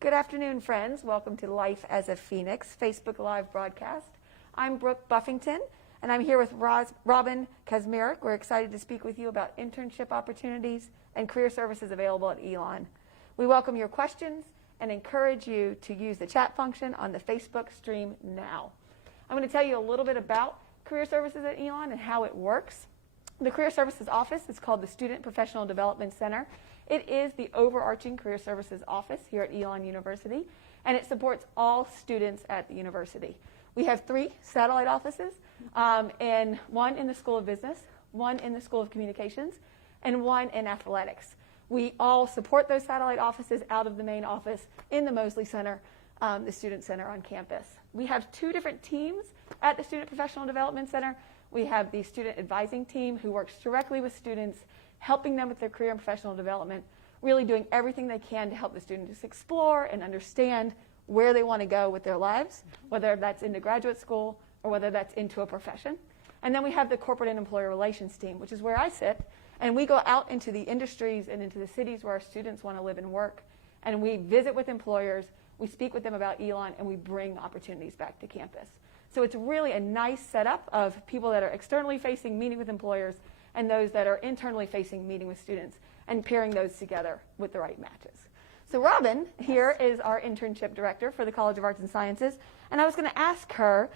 Good afternoon, friends. Welcome to Life as a Phoenix Facebook Live broadcast. I'm Brooke Buffington, and I'm here with Robin Kazmarek. We're excited to speak with you about internship opportunities and career services available at Elon. We welcome your questions and encourage you to use the chat function on the Facebook stream now. I'm going to tell you a little bit about career services at Elon and how it works. The Career Services Office is called the Student Professional Development Center. It is the overarching career services office here at Elon University, and it supports all students at the university. We have 3 satellite offices, and one in the School of Business, one in the School of Communications, and one in athletics. We all support those satellite offices out of the main office in the Mosley Center, the Student Center on campus. We have 2 different teams at the Student Professional Development Center. We have the student advising team who works directly with students, helping them with their career and professional development, really doing everything they can to help the students explore and understand where they want to go with their lives, whether that's into graduate school or whether that's into a profession. And then we have the corporate and employer relations team, which is where I sit, and we go out into the industries and into the cities where our students want to live and work, and we visit with employers, we speak with them about Elon, and we bring opportunities back to campus. So it's really a nice setup of people that are externally facing, meeting with employers, and those that are internally facing, meeting with students, and pairing those together with the right matches. So Robin here is our internship director for the College of Arts and Sciences, and I was going to ask her,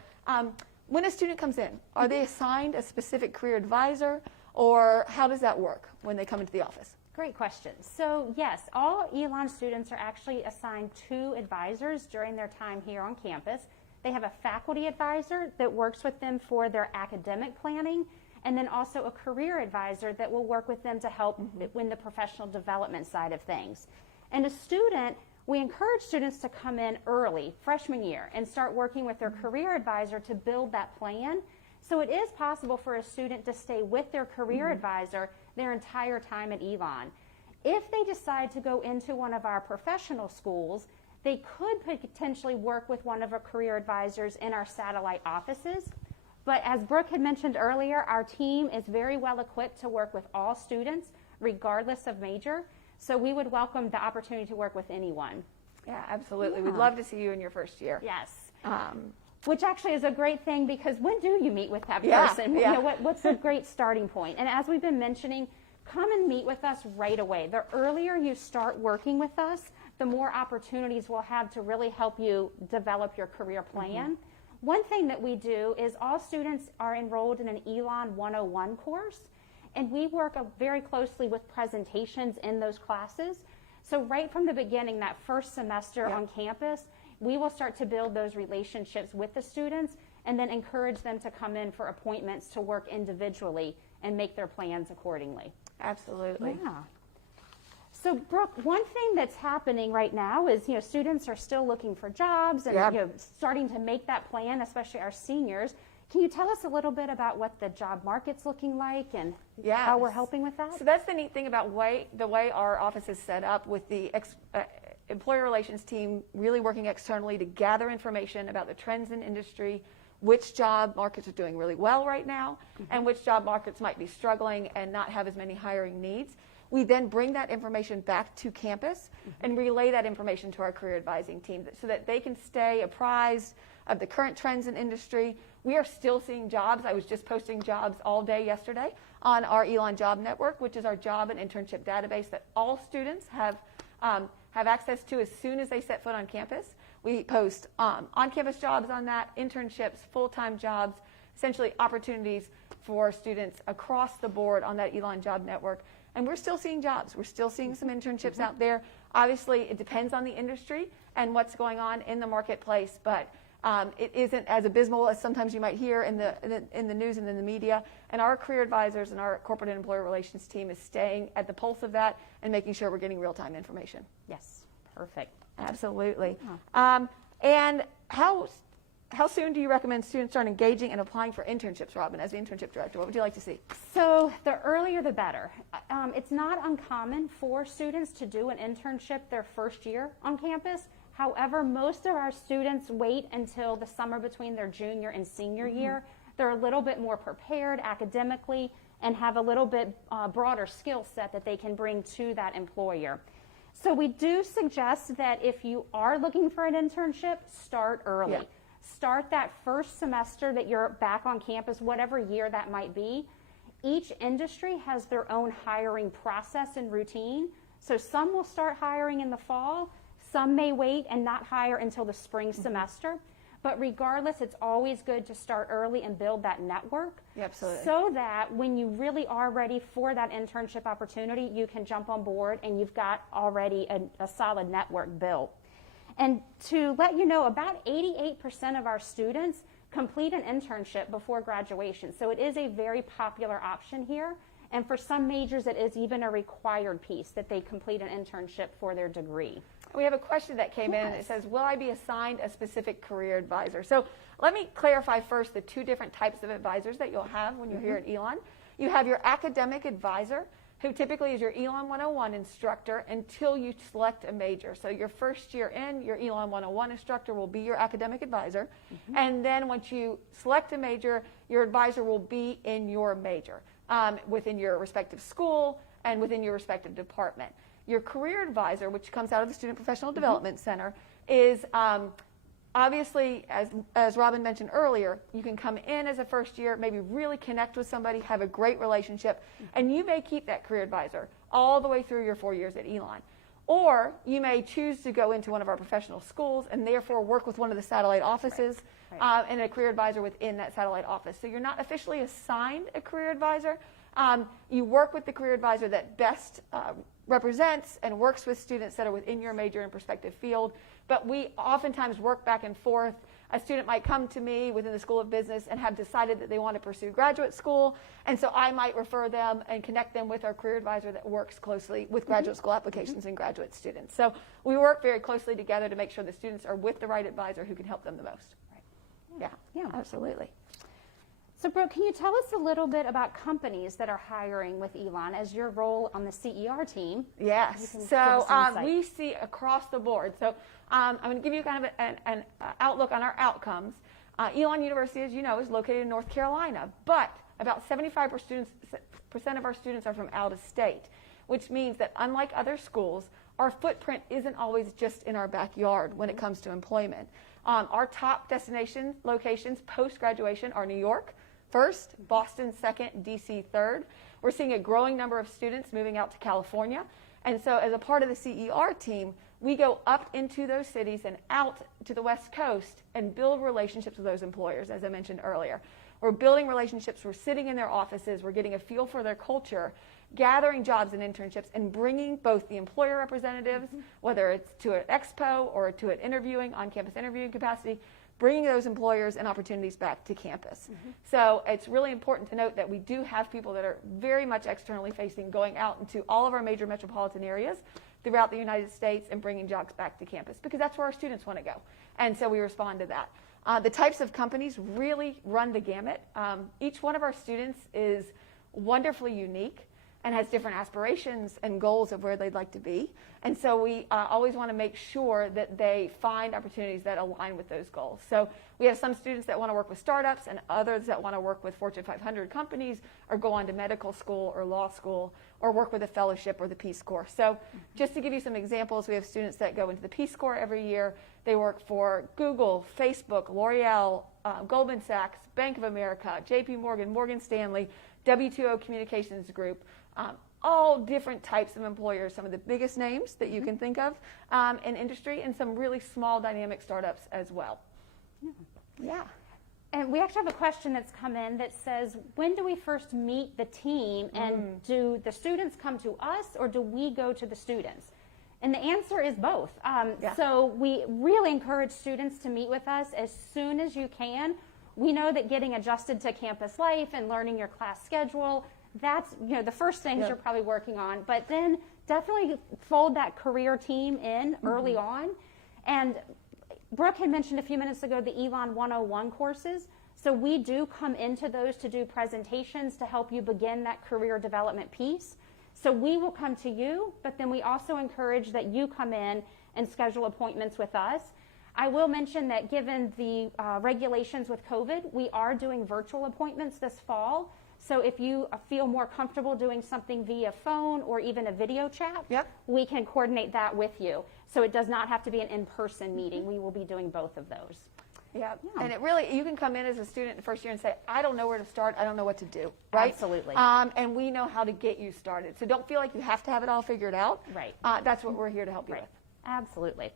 when a student comes in, are they assigned a specific career advisor, or how does that work when they come into the office? Great question. So yes, all Elon students are actually assigned 2 advisors during their time here on campus. They have a faculty advisor that works with them for their academic planning, and then also a career advisor that will work with them to help in the professional development side of things. And a student, we encourage students to come in early, freshman year, and start working with their career advisor to build that plan. So it is possible for a student to stay with their career advisor their entire time at Elon. If they decide to go into one of our professional schools, they could potentially work with one of our career advisors in our satellite offices. But as Brooke had mentioned earlier, our team is very well equipped to work with all students, regardless of major. So we would welcome the opportunity to work with anyone. Yeah, absolutely. Yeah. We'd love to see you in your first year. Yes. Which actually is a great thing, because when do you meet with that person? Yeah. You know, what's a great starting point? And as we've been mentioning, come and meet with us right away. The earlier you start working with us, the more opportunities we'll have to really help you develop your career plan. One thing that we do is all students are enrolled in an Elon 101 course, and we work very closely with presentations in those classes. So right from the beginning, that first semester on campus, we will start to build those relationships with the students and then encourage them to come in for appointments to work individually and make their plans accordingly. Absolutely. Yeah. So Brooke, one thing that's happening right now is, students are still looking for jobs and starting to make that plan, especially our seniors. Can you tell us a little bit about what the job market's looking like and how we're helping with that? So that's the neat thing about the way our office is set up, with the employer relations team really working externally to gather information about the trends in industry, which job markets are doing really well right now, and which job markets might be struggling and not have as many hiring needs. We then bring that information back to campus and relay that information to our career advising team so that they can stay apprised of the current trends in industry. We are still seeing jobs. I was just posting jobs all day yesterday on our Elon Job Network, which is our job and internship database that all students have access to as soon as they set foot on campus. We post on-campus jobs on that, internships, full-time jobs, essentially opportunities for students across the board on that Elon Job Network. And we're still seeing jobs. We're still seeing some internships out there. Obviously, it depends on the industry and what's going on in the marketplace, but it isn't as abysmal as sometimes you might hear in the news and in the media. And our career advisors and our corporate and employer relations team is staying at the pulse of that and making sure we're getting real-time information. Yes, perfect. Absolutely. And how soon do you recommend students start engaging and applying for internships, Robin, as the internship director? What would you like to see? So the earlier the better. It's not uncommon for students to do an internship their first year on campus. However, most of our students wait until the summer between their junior and senior year. They're a little bit more prepared academically and have a little bit broader skill set that they can bring to that employer. So we do suggest that if you are looking for an internship, start early. Yeah. Start that first semester that you're back on campus, whatever year that might be. Each industry has their own hiring process and routine. So some will start hiring in the fall, some may wait and not hire until the spring semester. But regardless, it's always good to start early and build that network. Yeah, absolutely. So that when you really are ready for that internship opportunity, you can jump on board and you've got already a solid network built. And to let you know, about 88% of our students complete an internship before graduation. So it is a very popular option here. And for some majors, it is even a required piece that they complete an internship for their degree. We have a question that came in, and it says, will I be assigned a specific career advisor? So let me clarify first the two different types of advisors that you'll have when you're here at Elon. You have your academic advisor, who typically is your Elon 101 instructor until you select a major. So your first year in, your Elon 101 instructor will be your academic advisor. And then once you select a major, your advisor will be in your major, within your respective school and within your respective department. Your career advisor, which comes out of the Student Professional Development Center, is obviously, as Robin mentioned earlier, you can come in as a first year, maybe really connect with somebody, have a great relationship, and you may keep that career advisor all the way through your 4 years at Elon. Or you may choose to go into one of our professional schools and therefore work with one of the satellite offices and a career advisor within that satellite office. So you're not officially assigned a career advisor. You work with the career advisor that best represents and works with students that are within your major and prospective field. But we oftentimes work back and forth. A student might come to me within the School of Business and have decided that they want to pursue graduate school. And so I might refer them and connect them with our career advisor that works closely with graduate school applications and graduate students. So we work very closely together to make sure the students are with the right advisor who can help them the most. Yeah, absolutely. So Brooke, can you tell us a little bit about companies that are hiring with Elon as your role on the CER team? Yes, so we see across the board. So I'm going to give you kind of an outlook on our outcomes. Elon University, as you know, is located in North Carolina, but about 75% of our students are from out of state, which means that unlike other schools, our footprint isn't always just in our backyard when it comes to employment. Our top destination locations post-graduation are New York first, Boston second, DC third. We're seeing a growing number of students moving out to California. And so as a part of the CER team, we go up into those cities and out to the West Coast and build relationships with those employers, as I mentioned earlier. We're building relationships. We're sitting in their offices. We're getting a feel for their culture, gathering jobs and internships, and bringing both the employer representatives, whether it's to an expo or to an interviewing, on-campus interviewing capacity, bringing those employers and opportunities back to campus. So it's really important to note that we do have people that are very much externally facing, going out into all of our major metropolitan areas throughout the United States and bringing jobs back to campus, because that's where our students want to go. And so we respond to that. The types of companies really run the gamut. Each one of our students is wonderfully unique and has different aspirations and goals of where they'd like to be. And so we always want to make sure that they find opportunities that align with those goals. So we have some students that want to work with startups and others that want to work with Fortune 500 companies or go on to medical school or law school or work with a fellowship or the Peace Corps. So just to give you some examples, we have students that go into the Peace Corps every year. They work for Google, Facebook, L'Oreal, Goldman Sachs, Bank of America, JP Morgan, Morgan Stanley, W2O Communications Group, all different types of employers, some of the biggest names that you can think of in industry, and some really small dynamic startups as well. Yeah. And we actually have a question that's come in that says, when do we first meet the team, and do the students come to us or do we go to the students? And the answer is both. So we really encourage students to meet with us as soon as you can. We know that getting adjusted to campus life and learning your class schedule, that's the first things you're probably working on. But then definitely fold that career team in early on. And Brooke had mentioned a few minutes ago the Elon 101 courses. So we do come into those to do presentations to help you begin that career development piece. So we will come to you, but then we also encourage that you come in and schedule appointments with us. I will mention that given the regulations with COVID, we are doing virtual appointments this fall. So if you feel more comfortable doing something via phone or even a video chat, we can coordinate that with you. So it does not have to be an in-person meeting. We will be doing both of those. Yeah, and it really, you can come in as a student in the first year and say, I don't know where to start, I don't know what to do, right? Absolutely. And we know how to get you started. So don't feel like you have to have it all figured out. Right. That's what we're here to help you with. Absolutely.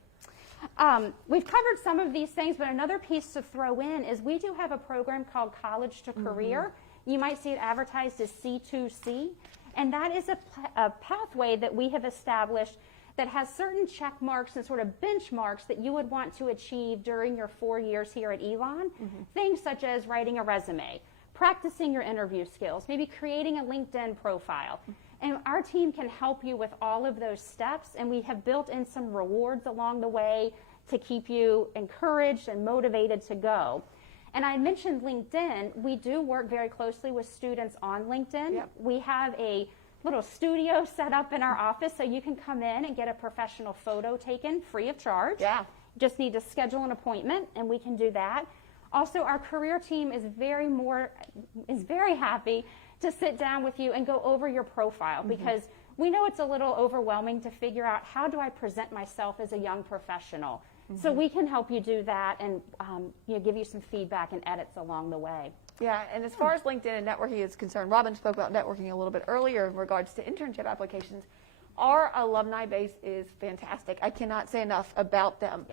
We've covered some of these things, but another piece to throw in is we do have a program called College to Career. You might see it advertised as C2C, and that is a pathway that we have established that has certain check marks and sort of benchmarks that you would want to achieve during your 4 years here at Elon. Things such as writing a resume, practicing your interview skills, maybe creating a LinkedIn profile. And our team can help you with all of those steps, and we have built in some rewards along the way to keep you encouraged and motivated to go. And I mentioned LinkedIn. We do work very closely with students on LinkedIn. We have a little studio set up in our office so you can come in and get a professional photo taken free of charge. Just need to schedule an appointment, and we can do that. Also, our career team is very happy to sit down with you and go over your profile because we know it's a little overwhelming to figure out how do I present myself as a young professional. So we can help you do that and give you some feedback and edits along the way. Yeah, and as far as LinkedIn and networking is concerned, Robin spoke about networking a little bit earlier in regards to internship applications. Our alumni base is fantastic. I cannot say enough about them.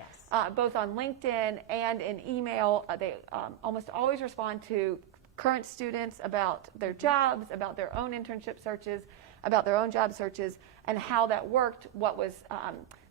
Both on LinkedIn and in email, they almost always respond to current students about their jobs, about their own internship searches, about their own job searches, and how that worked, what was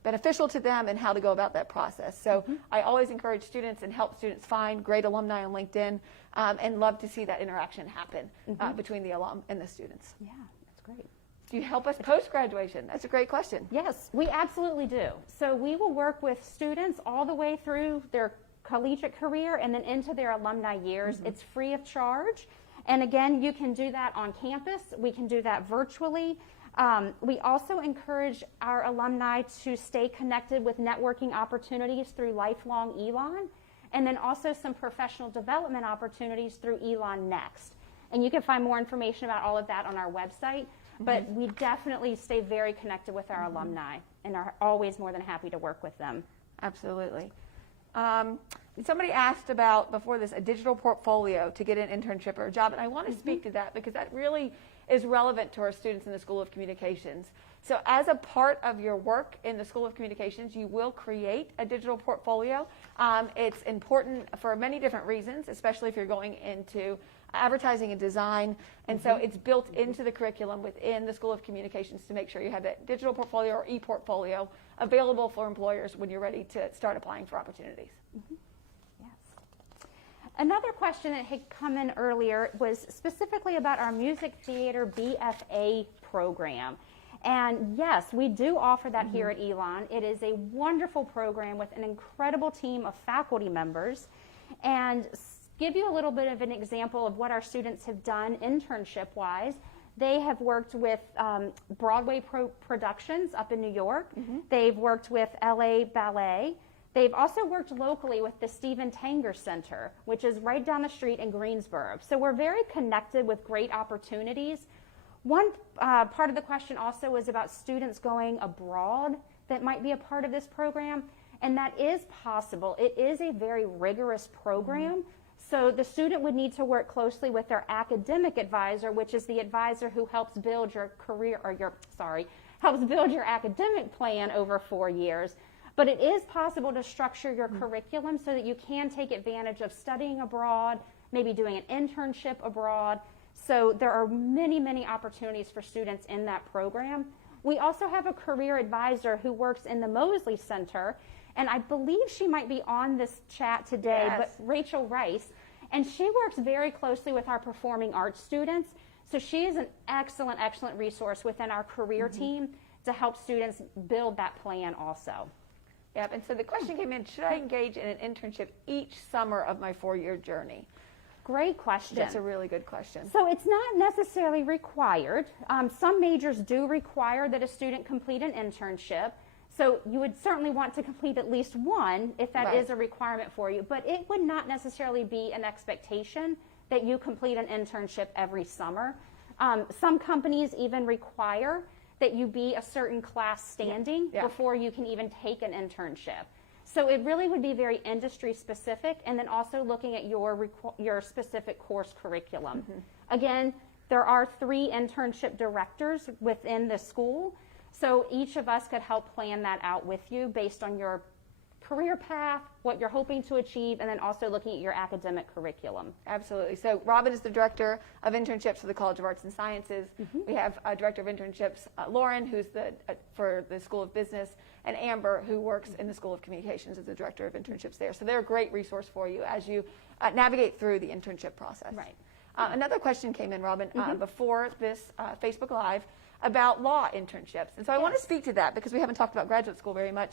beneficial to them, and how to go about that process. So I always encourage students and help students find great alumni on LinkedIn, and love to see that interaction happen between the alum and the students. Yeah, that's great. Do you help us post-graduation? That's a great question. Yes, we absolutely do. So we will work with students all the way through their collegiate career and then into their alumni years. It's free of charge. And again, you can do that on campus. We can do that virtually. We also encourage our alumni to stay connected with networking opportunities through Lifelong Elon, and then also some professional development opportunities through Elon Next. And you can find more information about all of that on our website, but we definitely stay very connected with our alumni and are always more than happy to work with them. Absolutely. Somebody asked about, before this, a digital portfolio to get an internship or a job, and I want to speak to that because that really is relevant to our students in the School of Communications. So as a part of your work in the School of Communications, you will create a digital portfolio. It's important for many different reasons, especially if you're going into advertising and design, and so it's built into the curriculum within the School of Communications to make sure you have that digital portfolio or e-portfolio available for employers when you're ready to start applying for opportunities. Another question that had come in earlier was specifically about our music theater BFA program. And yes, we do offer that here at Elon. It is a wonderful program with an incredible team of faculty members. And give you a little bit of an example of what our students have done internship-wise. They have worked with Broadway productions up in New York. They've worked with LA Ballet. They've also worked locally with the Stephen Tanger Center, which is right down the street in Greensboro. So we're very connected with great opportunities. One part of the question also was about students going abroad that might be a part of this program, and that is possible. It is a very rigorous program, so the student would need to work closely with their academic advisor, which is the advisor who helps build your career, or helps build your academic plan over 4 years. But it is possible to structure your curriculum so that you can take advantage of studying abroad, maybe doing an internship abroad. So there are many, many opportunities for students in that program. We also have a career advisor who works in the Mosley Center, and I believe she might be on this chat today, but Rachel Rice, and she works very closely with our performing arts students. So she is an excellent, excellent resource within our career team to help students build that plan also. Yep, and so the question came in, should I engage in an internship each summer of my 4-year journey? Great question. That's a really good question. So it's not necessarily required. Some majors do require that a student complete an internship. So you would certainly want to complete at least one if that is a requirement for you. But it would not necessarily be an expectation that you complete an internship every summer. Some companies even require that you be a certain class standing before you can even take an internship. So it really would be very industry specific, and then also looking at your specific course curriculum. Again, there are 3 internship directors within the school, so each of us could help plan that out with you based on your career path, what you're hoping to achieve, and then also looking at your academic curriculum. Absolutely. So Robin is the Director of Internships for the College of Arts and Sciences. We have a Director of Internships, Lauren, who's for the School of Business, and Amber, who works in the School of Communications as the Director of Internships there. So they're a great resource for you as you navigate through the internship process. Right. Another question came in, Robin, before this Facebook Live about law internships. And so I want to speak to that because we haven't talked about graduate school very much.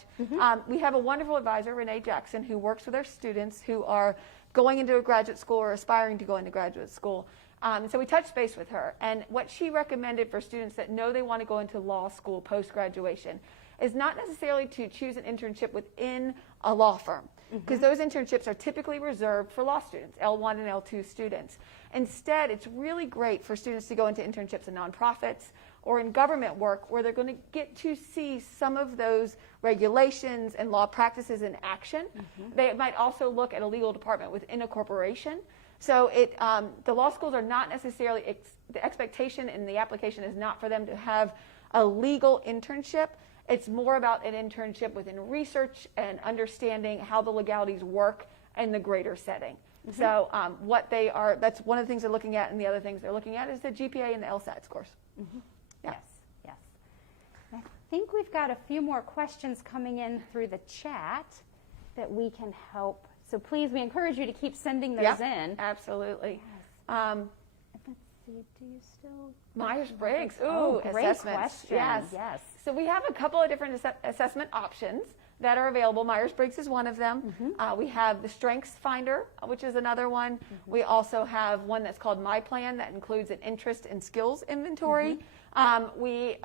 We have a wonderful advisor, Renee Jackson, who works with our students who are going into a graduate school or aspiring to go into graduate school. So we touched base with her. And what she recommended for students that know they want to go into law school post-graduation is not necessarily to choose an internship within a law firm, because those internships are typically reserved for law students, L1 and L2 students. Instead, it's really great for students to go into internships in nonprofits or in government work where they're going to get to see some of those regulations and law practices in action. They might also look at a legal department within a corporation. So the law schools are not necessarily, the expectation in the application is not for them to have a legal internship. It's more about an internship within research and understanding how the legalities work in the greater setting. So that's one of the things they're looking at, and the other things they're looking at is the GPA and the LSAT scores. Yes. I think we've got a few more questions coming in through the chat that we can help. So please, we encourage you to keep sending those in. Absolutely. Let's see, do you still? Myers-Briggs. Great assessments. question. Yes. So we have a couple of different assessment options that are available. Myers-Briggs is one of them. We have the Strengths Finder, which is another one. We also have one that's called My Plan that includes an interest and skills inventory. We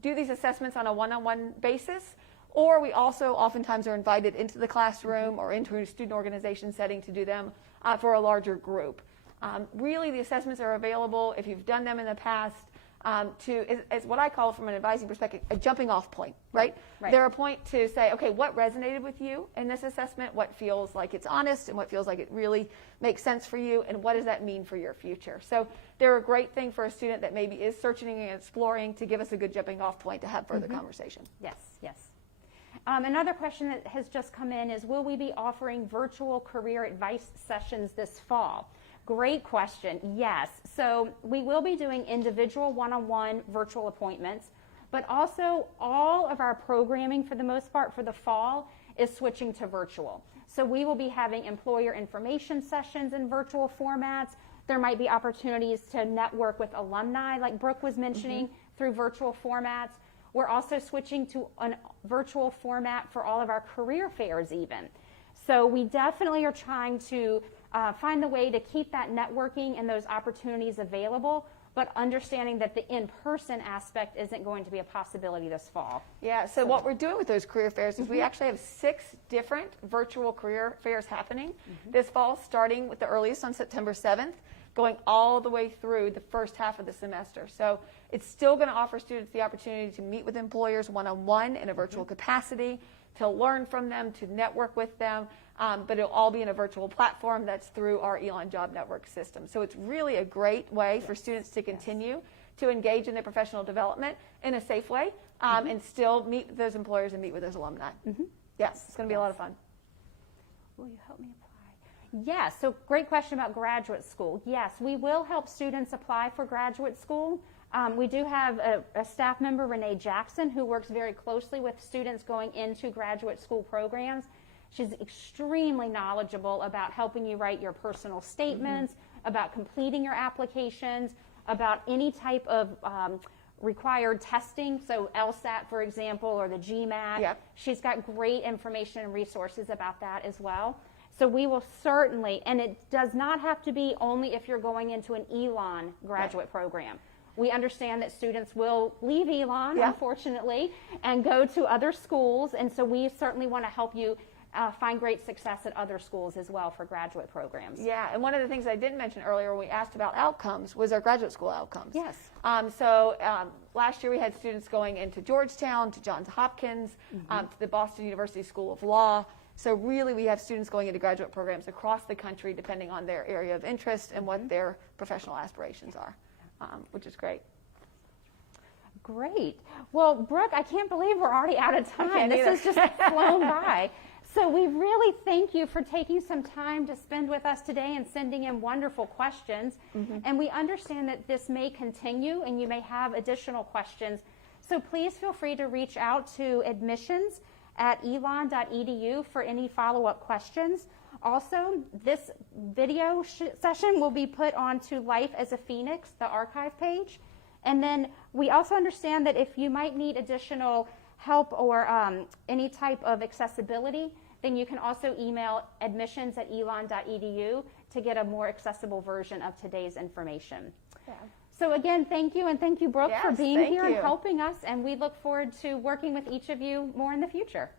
do these assessments on a one-on-one basis, or we also oftentimes are invited into the classroom or into a student organization setting to do them for a larger group. Really, the assessments are available if you've done them in the past. Is what I call, from an advising perspective, a jumping off point, right? They're a point to say, okay, what resonated with you in this assessment? What feels like it's honest and what feels like it really makes sense for you? And what does that mean for your future? So they're a great thing for a student that maybe is searching and exploring to give us a good jumping off point to have further conversation. Yes. Another question that has just come in is, will we be offering virtual career advice sessions this fall? Great question. Yes. So we will be doing individual one-on-one virtual appointments, but also all of our programming for the most part for the fall is switching to virtual. So we will be having employer information sessions in virtual formats. There might be opportunities to network with alumni, like Brooke was mentioning, through virtual formats. We're also switching to a virtual format for all of our career fairs even. So we definitely are trying to find the way to keep that networking and those opportunities available, but understanding that the in-person aspect isn't going to be a possibility this fall. Yeah, so what we're doing with those career fairs is we actually have 6 different virtual career fairs happening this fall, starting with the earliest on September 7th, going all the way through the first half of the semester. So it's still going to offer students the opportunity to meet with employers one-on-one in a virtual capacity, to learn from them, to network with them, but it'll all be in a virtual platform that's through our Elon Job Network system. So it's really a great way for students to continue to engage in their professional development in a safe way and still meet with those employers and meet with those alumni. Yes, it's going to be a lot of fun. Will you help me apply? Yes, so great question about graduate school. Yes, we will help students apply for graduate school. We do have a staff member, Renee Jackson, who works very closely with students going into graduate school programs. She's extremely knowledgeable about helping you write your personal statements, about completing your applications, about any type of required testing, so LSAT, for example, or the GMAT. Yep. She's got great information and resources about that as well. So we will certainly, and it does not have to be only if you're going into an Elon graduate program. We understand that students will leave Elon, unfortunately, and go to other schools, and so we certainly want to help you find great success at other schools as well for graduate programs. Yeah, and one of the things I didn't mention earlier when we asked about outcomes was our graduate school outcomes. Yes. Last year we had students going into Georgetown, to Johns Hopkins, to the Boston University School of Law. So really we have students going into graduate programs across the country depending on their area of interest and what their professional aspirations are, which is great. Great. Well, Brooke, I can't believe we're already out of time. This has just flown by. So we really thank you for taking some time to spend with us today and sending in wonderful questions. And we understand that this may continue and you may have additional questions. So please feel free to reach out to admissions@elon.edu for any follow-up questions. Also, this video session will be put onto Life as a Phoenix, the archive page. And then we also understand that if you might need additional help or any type of accessibility, then you can also email admissions@elon.edu to get a more accessible version of today's information. Yeah. So again, thank you, and thank you, Brooke, for Yes, being thank here you. and helping us, and we look forward to working with each of you more in the future.